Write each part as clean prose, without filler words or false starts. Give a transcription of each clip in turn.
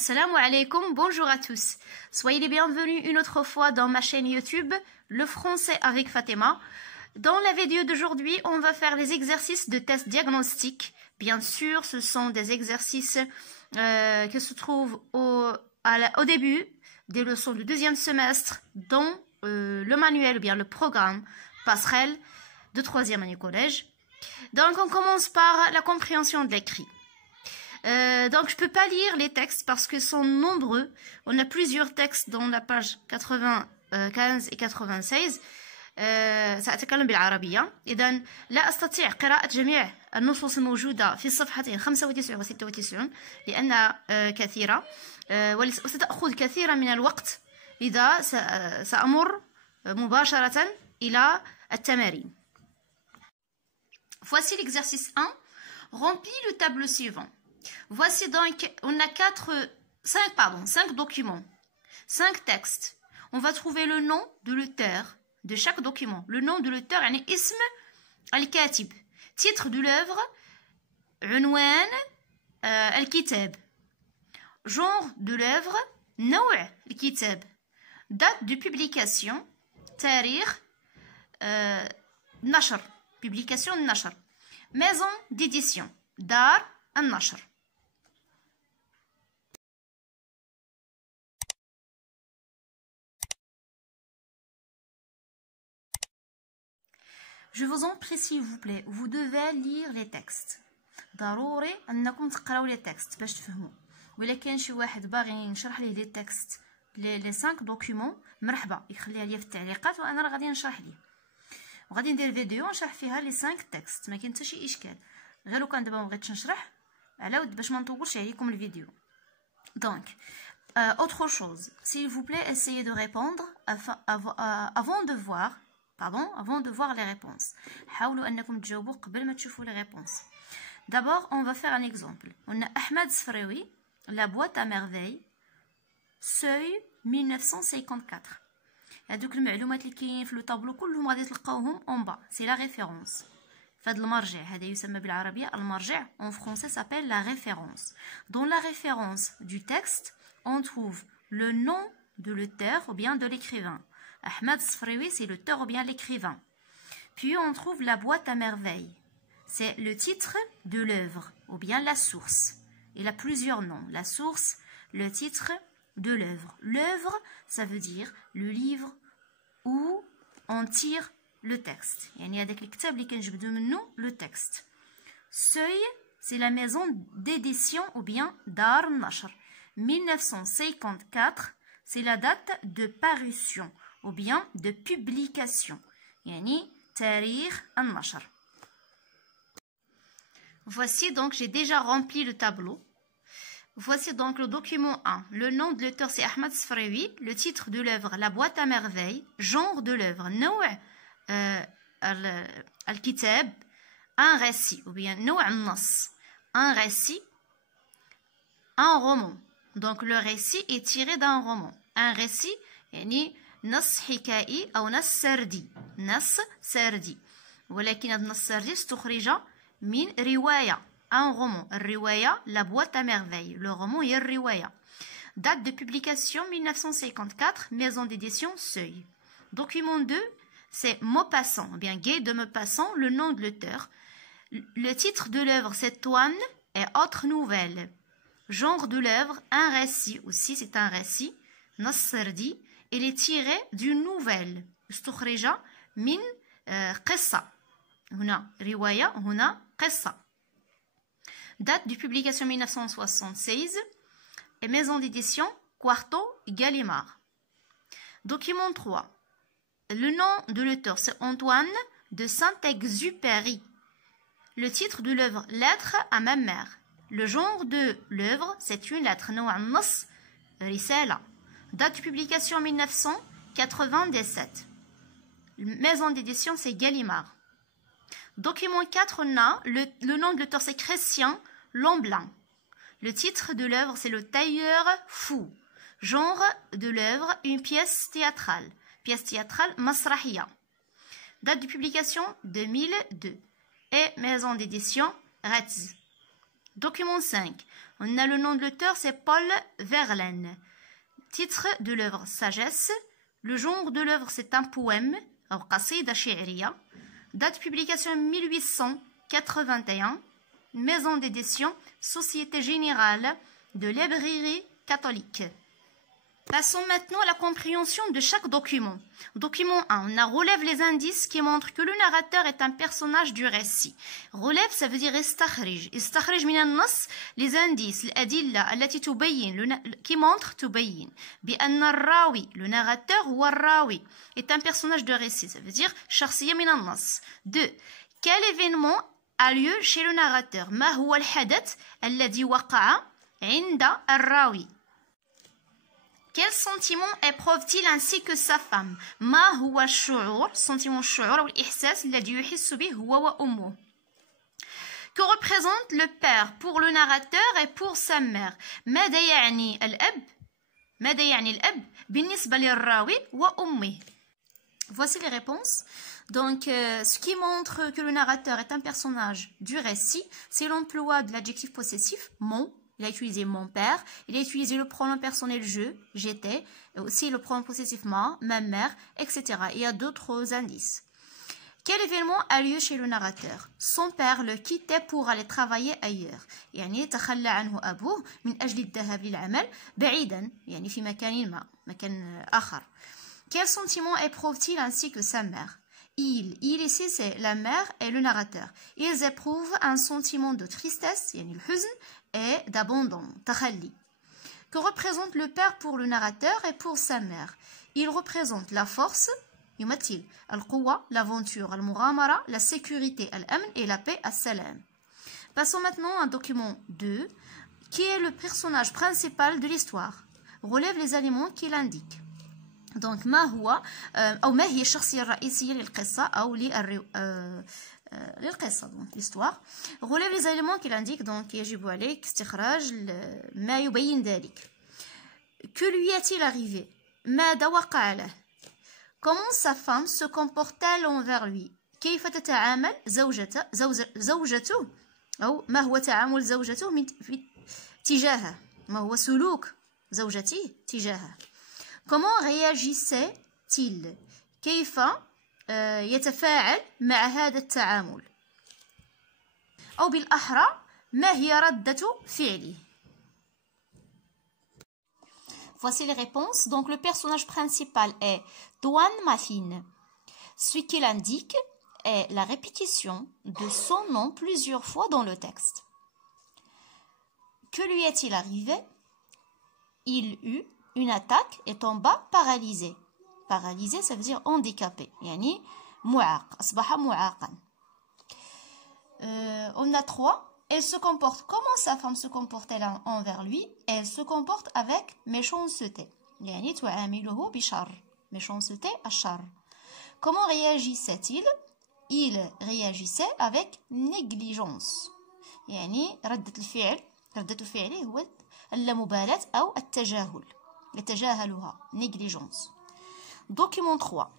Assalamu alaikum, bonjour à tous. Soyez les bienvenus une autre fois dans ma chaîne YouTube, le français avec Fatima. Dans la vidéo d'aujourd'hui, on va faire les exercices de test diagnostic. Bien sûr, ce sont des exercices qui se trouvent au début des leçons du deuxième semestre dans le manuel ou bien le programme passerelle de troisième année collège. Donc, on commence par la compréhension de l'écrit. Donc je peux pas lire les textes parce qu'ils sont nombreux. On a plusieurs textes dans la page 95 et 96. سأتكلم بالعربية. إذن لا أستطيع قراءة جميع النصوص الموجودة في الصفحتين 95 و 96 لأنها كثيرة وستأخذ كثيرا من الوقت. لذا سأمر مباشرة إلى التمارين. Voici l'exercice 1. Remplis le tableau suivant. Voici donc, on a 5 documents, 5 textes. On va trouver le nom de l'auteur de chaque document. Le nom de l'auteur, يعني اسم الكاتب. Titre de l'œuvre, عنوان الكتاب. Genre de l'œuvre, نوع الكتاب. Date de publication, تاريخ نشر. Publication نشر. Maison d'édition, دار النشر. Je vous en prie s'il vous plaît, vous devez lire les textes. ضروري انكم تقراو لي تكست باش تفهموا. ولا كان شي واحد باغي نشرح ليه لي تكست لي 5 دوكيومون مرحبا يخليها لي في التعليقات وانا راه غادي نشرح ليه. وغادي ندير فيديو نشرح فيها لي 5 تكست، ما كاين حتى شي اشكال. غير لو كان دابا ما بغيتش نشرح على ود باش ما نطولش عليكم الفيديو. Donc autre chose, s'il vous plaît, essayez de répondre avant de voir les réponses. حاولوا انكم تجاوبوا قبل ما تشوفوا les réponses. D'abord, on va faire un exemple. On a Ahmed Sfraoui, La boîte à merveille, seuil 1954. هذوك المعلومات اللي كاينين في لو طابلو كلهم غادي تلقاوهم en bas. C'est la référence. فهاد المرجع هذا يسمى بالعربية المرجع. En français s'appelle la référence. Dans la référence du texte, on trouve le nom de l'auteur ou bien de l'écrivain. Ahmed Sfraoui, c'est l'auteur ou bien l'écrivain. Puis on trouve la boîte à merveille. C'est le titre de l'œuvre ou bien la source. Il a plusieurs noms. La source, le titre de l'œuvre. L'œuvre, ça veut dire le livre où on tire le texte. يعني هذاك الكتاب اللي كنجبدو منه le texte. Seuil, c'est la maison d'édition ou bien دار النشر. 1954, c'est la date de parution ou bien de publication. يعني تاريخ النشر. Voici donc, j'ai déjà rempli le tableau. Voici donc le document 1. Le nom de l'auteur c'est Ahmed Sfraoui. Le titre de l'œuvre, La boîte à merveille. Genre de l'œuvre, نوع الكتاب. Un récit ou bien نوع النص. Un récit. Un roman. Donc le récit est tiré d'un roman. Un récit يعني نص حكائي أو نص سردي. نص سردي. ولكن هذا النص السردي استخرج من رواية. Un roman. الرواية La boîte à merveille. Le roman هي الرواية. Date de publication 1954. Maison d'édition Seuil. Document 2, c'est Maupassant. Bien, Guy de Maupassant, le nom de l'auteur. Le titre de l'œuvre, c'est Toine et autres nouvelles. Genre de l'œuvre, un récit. Aussi, c'est un récit. نص سردي. Il est tiré d'une nouvelle. استخرج من قصة. هنا رواية هنا قصة. Date de publication 1976 et maison d'édition Quarto Gallimard. Document 3. Le nom de l'auteur c'est Antoine de Saint-Exupéry. Le titre de l'œuvre Lettre à ma mère. Le genre de l'œuvre c'est une lettre. نوع النص رسالة. Date de publication 1997. Maison d'édition c'est Gallimard. Document 4, on a le nom de l'auteur c'est Christian Lemblin. Le titre de l'œuvre c'est Le tailleur fou. Genre de l'œuvre une pièce théâtrale. Pièce théâtrale مسرحية. Date de publication 2002. Et maison d'édition Retz. Document 5. On a le nom de l'auteur, c'est Paul Verlaine. Titre de l'œuvre Sagesse. Le genre de l'œuvre, c'est un poème, ou qasida shi'riya. Date de publication 1881. Maison d'édition, Société Générale de Librairie Catholique. Passons maintenant à la compréhension de chaque document. Document 1, on relève les indices qui montrent que le narrateur est un personnage du récit. Relève, ça veut dire istakhrij. Istakhrij min an-nas, les indices, l'adilla, allati tubayyin, qui montrent tubayyin. Bi anna ar-rawi, le narrateur ou ar-rawi, est un personnage de récit. Ça veut dire shakhsiyya min an-nas. 2. Quel événement a lieu chez le narrateur? Ma huwa al-hadath alladhi waqa'a 'inda ar-rawi. Quel sentiment éprouve-t-il ainsi que sa femme? Ma huwa ash-shu'ur, sentiment ash-shu'ur ou l'ihsas alladhi yuhissu bihi huwa wa ummuhu. Que représente le père pour le narrateur et pour sa mère? ماذا يعني الأب؟ ماذا يعني الأب بالنسبة للراوي وأمه? Voici les réponses. Donc, ce qui montre que le narrateur est un personnage du récit, c'est l'emploi de l'adjectif possessif mon. Il a utilisé mon père, il a utilisé le pronom personnel je, j'étais, aussi le pronom possessif ma mère, etc. Il y a d'autres indices. Quel événement a lieu chez le narrateur? Son père le quittait pour aller travailler ailleurs. يعني تخلى عنه أبوه من أجل الذهاب للعمل بعيدا يعني في مكان آخر. Quel sentiment éprouve-t-il ainsi que sa mère? Il ici c'est la mère et le narrateur. Ils éprouvent un sentiment de tristesse, يعني الحزن, et d'abandon, takhalli. Que représente le père pour le narrateur et pour sa mère? Il représente la force, yumatil, al-quwa, l'aventure, al-mughamara, la sécurité, al-amn et la paix, al-salam. Passons maintenant à document 2, qui est le personnage principal de l'histoire. Relève les éléments qu'il indique. Donc, ما هو أو ما هي الشخصية الرئيسية للقصة أو للقصة donc l'histoire. Relève les éléments qu'il indique. Donc يجب عليك استخراج ما يبين ذلك. Que lui est-il arrivé? ماذا وقع له? Comment sa femme se comporte-t-elle envers lui? كيف تتعامل زوجته أو ما هو تعامل زوجته تجاهه؟ ما هو سلوك زوجته تجاهه؟ Comment réagissait-il? كيف يتفاعل مع هذا التعامل؟ أو بالأحرى ما هي ردة فعله؟ Voici les réponses. Donc le personnage principal est Tuan Mafin. Ce qu'il indique est la répétition de son nom plusieurs fois dans le texte. Que lui est-il arrivé? Il eut une attaque et tomba paralysé. Paralysé, ça veut dire handicapé. Yani, mu'aq, asbaha mu'aqan. On a 3. Elle se comporte. Comment sa femme se comporte-t-elle envers lui? Elle se comporte avec méchanceté. Yani, tu'amiluhu bishar. Méchanceté, ashar. Comment réagissait-il? Il réagissait avec négligence. يعني ردة الفعل ردة فعله هو اللامبالاة أو التجاهل. يتجاهلها. Négligence. Document 3.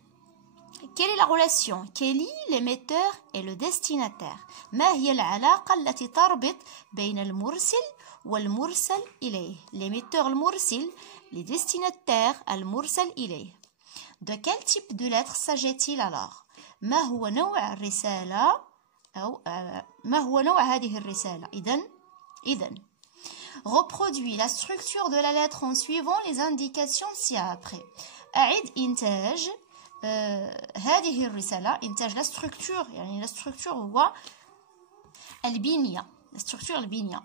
Quelle est la relation qui lie l'émetteur et le destinataire? ما هي العلاقة التي تربط بين المرسل والمرسل إليه? L'émetteur المرسل, les destinataires المرسل إليه. De quel type de lettre s'agit-il alors? ما هو نوع الرسالة أو ما هو نوع هذه الرسالة؟ إذن reproduit la structure de la lettre en suivant les indications ci-après. أعد إنتاج هذه الرسالة. إنتاج la structure يعني la structure هو البنية. la structure البنية.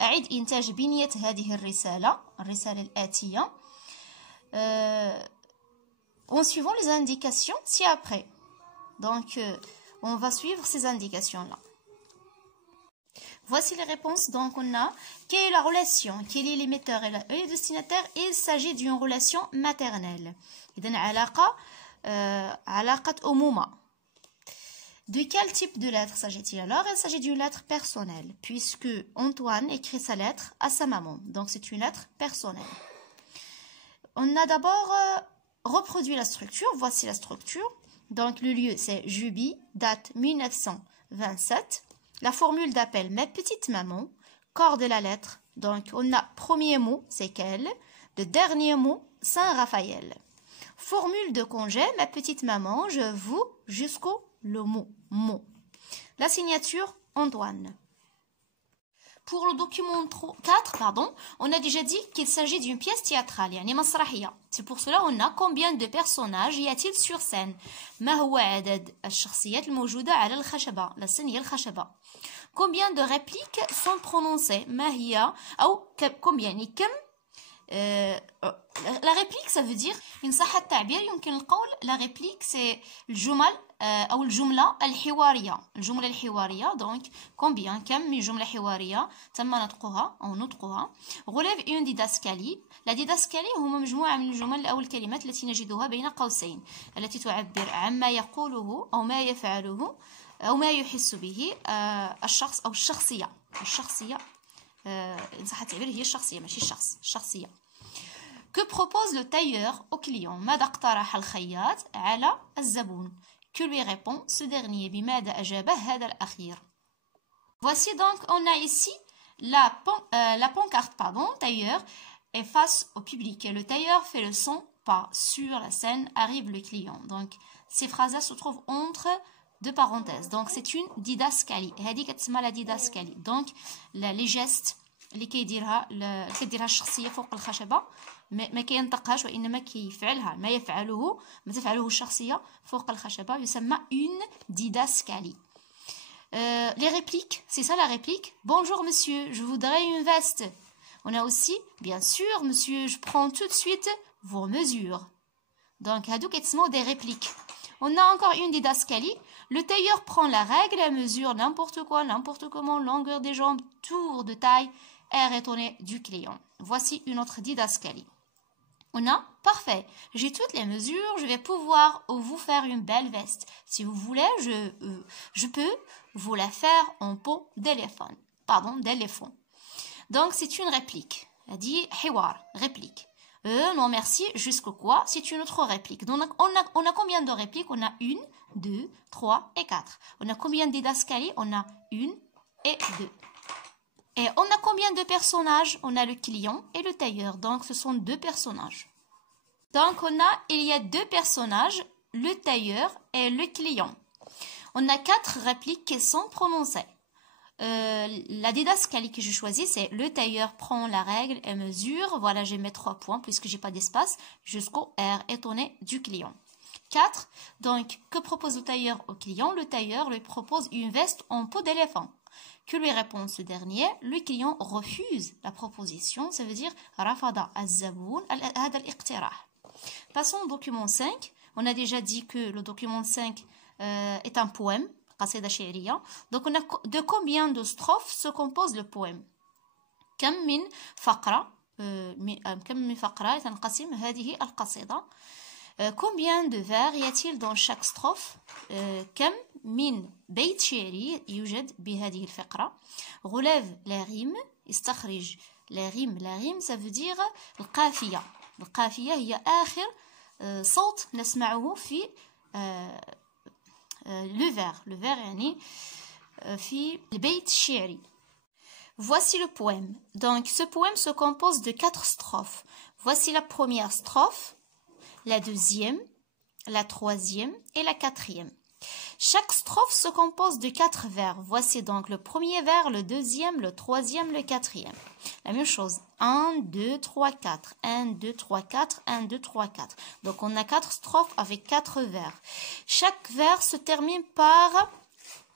أعد إنتاج بنية هذه الرسالة الآتية en suivant les indications ci-après. Donc, on va suivre ces indications-là. Voici les réponses. Donc, on a quelle est la relation? Quel est l'émetteur et le destinataire? Il s'agit d'une relation maternelle. إذن علاقة أمومة. De quel type de lettre s'agit-il alors? Il s'agit d'une lettre personnelle, puisque Antoine écrit sa lettre à sa maman. Donc, c'est une lettre personnelle. On a d'abord reproduit la structure. Voici la structure. Donc, le lieu, c'est Juby, date 1927. La formule d'appel, ma petite maman. Corps de la lettre, Donc, on a premier mot, c'est quel? Le dernier mot, Saint-Raphaël. Formule de congé, ma petite maman, je vous, jusqu'au le mot, mot. La signature, Antoine. Pour le document 4, pardon, on a déjà dit qu'il s'agit d'une pièce théâtrale, يعني مسرحية. C'est pour cela on a combien de personnages y a-t-il sur scène? ما هو عدد الشخصيات الموجودة على الخشبة؟ la scène هي الخشبة. Combien de répliques sont prononcées? ما هي أو combien يعني كم la réplique ça veut dire إن صح التعبير يمكن القول la réplique c'est الجمل أو الجملة الحوارية. الجملة الحوارية donc combien كم من جملة حوارية تم نطقها أو نطقها. relève une didascalie. la didascalie هما مجموعة من الجمل أو الكلمات التي نجدها بين قوسين التي تعبر عما يقوله أو ما يفعله أو ما يحس به الشخص أو الشخصية. إن صح التعبير هي الشخصية ماشي الشخص. الشخصية. Que propose le tailleur au client? ماذا اقترح الخياط على الزبون? Que lui répond ce dernier? بماذا أجابه هذا الأخير? Voici donc, on a ici la pancarte, tailleur est face au public. Et le tailleur fait le son pas. Sur la scène arrive le client. Donc, ces phrases-là se trouvent entre deux parenthèses. Donc, c'est une didascalie. هذه كتسمى la didascalie. Donc, les gestes اللي كيديرها الشخصية فوق الخشبة ما كينطقهاش وإنما كيفعلها ما تفعله الشخصية فوق الخشبة يسمى une didascalie. Les répliques, c'est ça la réplique. Bonjour monsieur, je voudrais une veste. On a aussi, bien sûr monsieur, je prends tout de suite vos mesures. Donc, هادو كيتسموا des répliques. On a encore une didascalie. Le tailleur prend la règle et mesure n'importe quoi, n'importe comment, longueur des jambes, tour de taille, air étonné du client. Voici une autre didascalie. On a, parfait, j'ai toutes les mesures, je vais pouvoir vous faire une belle veste. Si vous voulez, je peux vous la faire en peau d'éléphant. D'éléphant. Donc, c'est une réplique. Elle dit, hiwar, réplique. Non merci, jusqu'au quoi? C'est une autre réplique. Donc, on a combien de répliques? On a 1, 2, 3 et 4. On a combien de didascalies? On a 1 et 2. Et on a combien de personnages? On a le client et le tailleur. Donc, ce sont 2 personnages. Donc, il y a 2 personnages, le tailleur et le client. On a 4 répliques qui sont prononcées. La didascalie que je choisis, c'est le tailleur prend la règle et mesure. Voilà, je mets 3 points puisque j'ai pas d'espace jusqu'au air étonné du client. 4. Donc, que propose le tailleur au client? Le tailleur lui propose une veste en peau d'éléphant. Que lui répond ce dernier? Le client refuse la proposition. Ça veut dire rafada az-zaboun hada al-iqtirah. Passons au document 5. On a déjà dit que le document 5 est un poème. Donc, on a de combien de strophes se compose le poème? كم من فقرة تنقسم هذه القصيدة. Combien de vers y a-t-il dans chaque strophe? كم من بيت شعري يوجد بهذه الفقرة. Relève les rimes. استخرج les rimes. La rime ça veut dire القافية. القافية هي آخر صوت نسمعه في le vers يعني في البيت الشعري. Voici le poème. Donc ce poème se compose de 4 strophes. Voici la première strophe, la deuxième, la troisième et la quatrième. Chaque strophe se compose de 4 vers. Voici donc le premier vers, le deuxième, le troisième, le quatrième. La même chose. 1, 2, 3, 4. 1, 2, 3, 4. 1, 2, 3, 4. Donc on a 4 strophes avec 4 vers. Chaque vers se termine par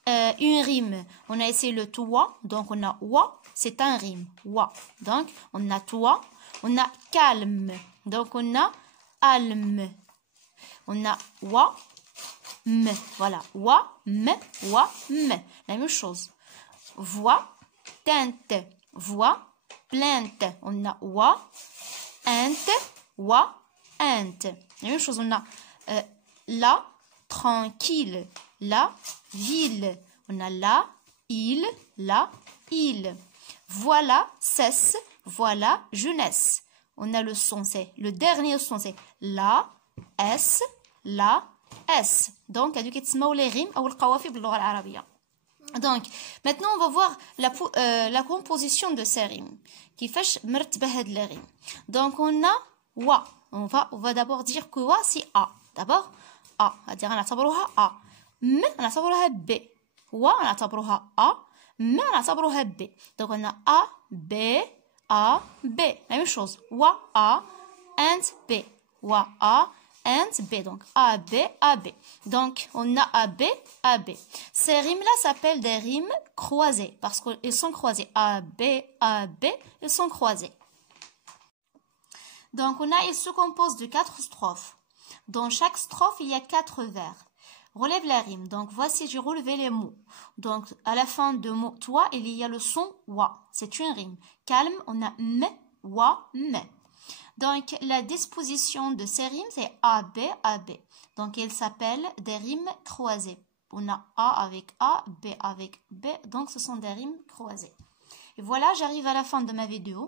une rime. On a essayé le toi. Donc on a wa. C'est un rime. Wa. Donc on a toi. On a calme. Donc on a alme. On a wa. M, voilà, wa, m, la même chose. Voix, teinte, voix, plainte. On a wa, ente. La même chose, on a la, tranquille, la, ville. On a la, il. Voilà, cesse, voilà, jeunesse. On a le son, c'est le dernier son, c'est la, s, la, S. Donc, هادو كيتسموا لي غيم أو القوافي باللغة العربية. Donc, maintenant, on va voir la composition de ces rimes. كيفاش مرتبة هاد les rimes. Donc, on a wa. On va d'abord dire que wa, c'est a. D'abord, a. C'est-à-dire, on نعتبروها a. م, on نعتبروها b. wa, on نعتبروها a. م, on نعتبروها b. Donc, on a a, b, a, b. La même chose. wa, a, and b. wa, a, and B, donc A, B, A, B. Donc, on a A, B, A, B. Ces rimes-là s'appellent des rimes croisées, parce qu'ils sont croisés. A, B, ils sont croisés. Donc, ils se composent de 4 strophes. Dans chaque strophe, il y a 4 vers. Relève la rime. Donc, voici, j'ai relevé les mots. Donc, à la fin de mot toi, il y a le son wa. C'est une rime. Calme, on a m, wa, m. Donc, la disposition de ces rimes, c'est A, B, A, B. Donc, elles s'appellent des rimes croisées. On a A avec A, B avec B. Donc, ce sont des rimes croisées. Et voilà, j'arrive à la fin de ma vidéo.